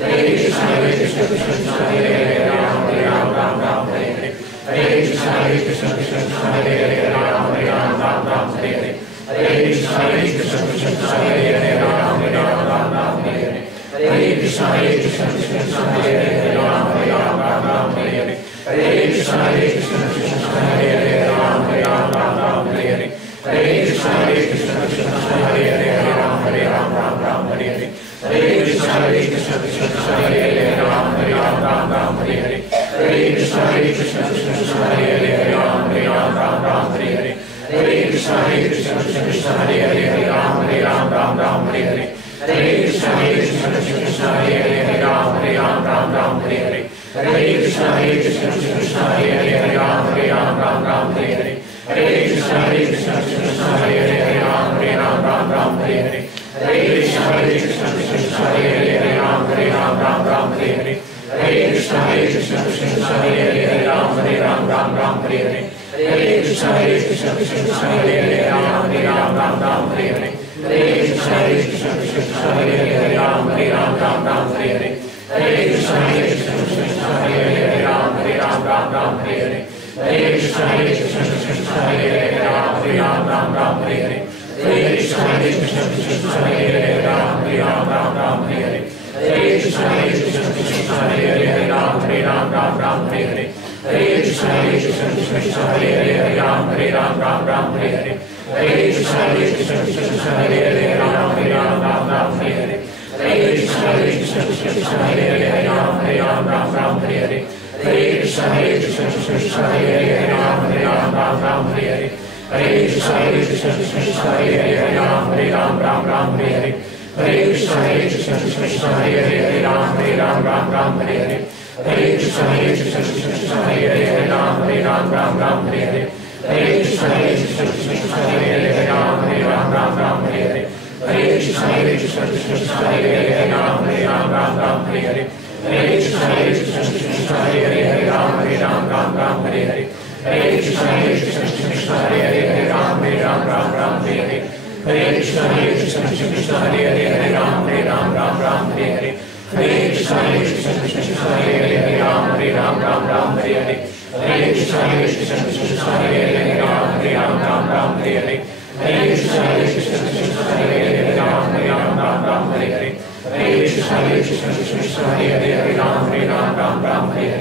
Hare Krishna Krishna Krishna Hare Hare Hare Ram Ram Ram Hare Hare Hare Krishna Krishna Krishna Hare Hare Hare Ram Ram Ram Hare Hare Hare Krishna Krishna Krishna Hare Hare Ram Ram Ram Hare Hare Hare Krishna Krishna Krishna Hare Hare Ram Ram Ram Hare Hare Hare Krishna Krishna Krishna Hare Hare Ram Ram Ram Hare Hare Hare Krishna Krishna Krishna Hare Hare Ram Ram Ram Hare Hare Hare Krishna Krishna Krishna Hare Hare Ram Ram Ram Hare Hare Hare Krishna Krishna Krishna Hare Hare Ram Ram Ram Hare Hare Hare Krishna Krishna Krishna Hare Hare Ram Ram Ram Hare Hare Hare Krishna Krishna Krishna Hare Hare Ram Ram Ram Hare Hare Hare Krishna Krishna Krishna Hare Hare Ram Ram Ram Hare Hare Hare Krishna Krishna Krishna Hare Hare Ram Ram Ram Hare Hare Hare Krishna Krishna Krishna Hare Hare Ram Ram Ram Hare Hare Hare Krishna Krishna Krishna Hare Hare Ram Ram Ram Hare Hare Hare Krishna Krishna Krishna Hare Hare Ram Ram Ram Hare Hare Hare Krishna Krishna Krishna Hare Hare Ram Ram Ram Hare Hare Hare Krishna Krishna Krishna Hare Hare Ram Ram Ram Hare Hare Hare Krishna Krishna Krishna Hare Hare Ram Ram Ram Hare Hare Hare Krishna Krishna Krishna Hare Hare Ram Ram Ram Hare Hare Hare Krishna Krishna Krishna Hare Hare Ram Ram Ram Hare Hare Hare Krishna Krishna Krishna Hare Hare Ram Ram Ram Hare Hare Hare Krishna Krishna Krishna Hare Hare Ram Ram Ram Hare Hare Hare Krishna Krishna Krishna Hare Hare Ram Ram Ram Hare Hare Hare Krishna Krishna Krishna Hare Hare Ram Ram Ram Hare Hare Hare Krishna Krishna Krishna Hare Hare Ram Ram Ram Hare Hare Hare Krishna Krishna Krishna Hare Hare Ram Ram Ram Hare Hare Hare Krishna Krishna Krishna Hare Hare Ram Ram Ram Hare Hare Hare Krishna Krishna Krishna Hare Hare Ram Ram Ram Hare Hare Hare Krishna Krishna Krishna Hare Hare Ram Ram Ram Hare Hare Hare Krishna Krishna Krishna Hare Hare Ram Ram Ram Hare Hare Hare Krishna Krishna Krishna Hare Hare Ram Ram Ram Hare Hare Hare Krishna Krishna Krishna Hare Hare Ram Ram Ram Hare Hare Hare Krishna Krishna Krishna Hare Hare Ram Ram Ram Hare Hare Hare Krishna Krishna Krishna Hare Hare Ram Ram Ram Hare Hare Hare Krishna Krishna Krishna Hare Hare Ram Ram Ram Hare Hare Hare Krishna Krishna Krishna Hare Hare Ram Ram Ram Hare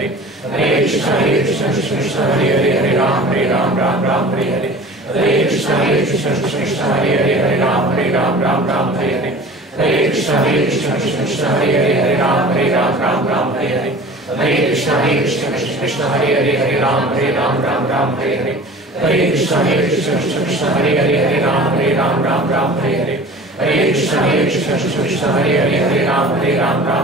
Hare Hare Krishna Krishna Krishna Hare Hare Ram Ram Ram Hare Hare Hare Krishna Krishna Krishna Hare Hare Ram Ram Ram Hare Hare Hare Krishna Krishna Krishna Hare Hare Ram Ram Ram Hare Hare Hare Krishna Krishna Krishna Hare Hare Ram Ram Ram Hare Hare Hare Krishna Krishna Krishna Hare Hare Ram Ram Ram Hare Hare Hare Krishna Krishna Krishna Hare Hare Ram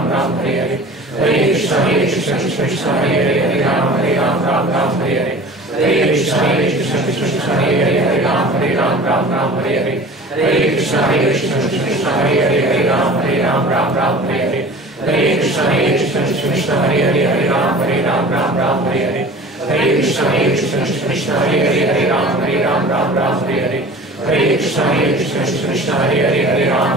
Ram Ram Hare Hare Hare Krishna Krishna Krishna Hare Hare Ram Ram Ram Hare Hare Hare Krishna Krishna Krishna Hare Hare Ram Ram Ram Hare Hare Hare Krishna Krishna Krishna Hare Hare Ram Ram Ram Hare Hare Hare Krishna Krishna Krishna Hare Hare Ram Ram Ram Hare Hare Hare Krishna Krishna Krishna Hare Hare Ram Ram Ram Hare Hare Hare Krishna Krishna Krishna Hare Hare Ram Ram Ram Hare Hare Hare Krishna Krishna Krishna Hare Hare Ram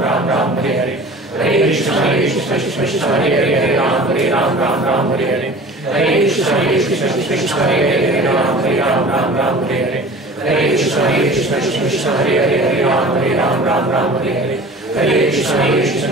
Ram Ram Hare Hare Hare Krishna Krishna Krishna Hare Hare Ram Ram Ram Hare Hare Hare Krishna Krishna Krishna Hare Hare Ram Ram Ram Hare Hare Hare Krishna Krishna Krishna Hare Hare Ram Ram Ram Hare Hare Hare Krishna Krishna Krishna Hare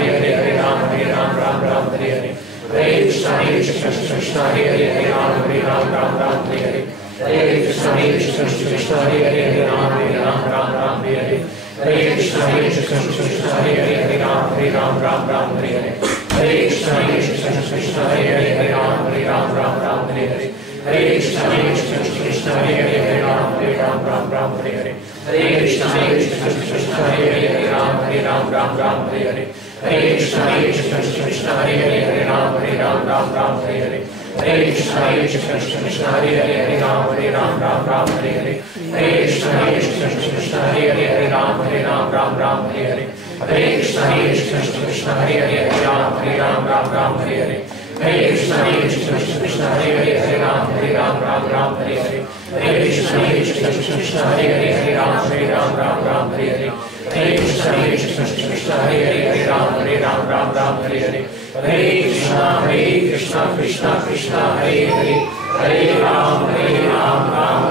Hare Ram Ram Ram Hare Hare Hare Krishna Krishna Krishna Hare Hare Ram Ram Ram Hare Hare Hare Krishna Krishna Krishna Hare Hare Ram Ram Ram Hare Hare Hare Krishna Krishna Krishna Hare Hare Ram Ram Ram Hare Hare Hare Krishna Krishna Krishna Hare Hare Ram Ram Ram Hare Hare Hare Krishna Krishna Krishna Hare Hare Ram Ram Ram Hare Hare Hare Krishna Krishna Krishna Hare Hare Ram Ram Ram Hare Hare Hare Krishna Krishna Krishna Hare Hare Ram Ram Ram Hare Hare Hare Krishna Krishna Krishna Hare Hare Ram Ram Ram Hare Hare Hare Krishna Krishna Krishna Hare Hare Ram Ram Ram Hare Hare Hare Krishna Krishna Krishna Hare Hare Ram Ram Ram Hare Hare Hare Krishna Krishna Hare Hare Hare Ram Ram Hare Hare Hare Krishna Krishna Hare Hare Hare Ram Ram Hare Hare Hare Krishna Krishna Hare Hare Hare Ram Ram Hare Hare Hare Krishna Krishna Hare Hare Hare Ram Ram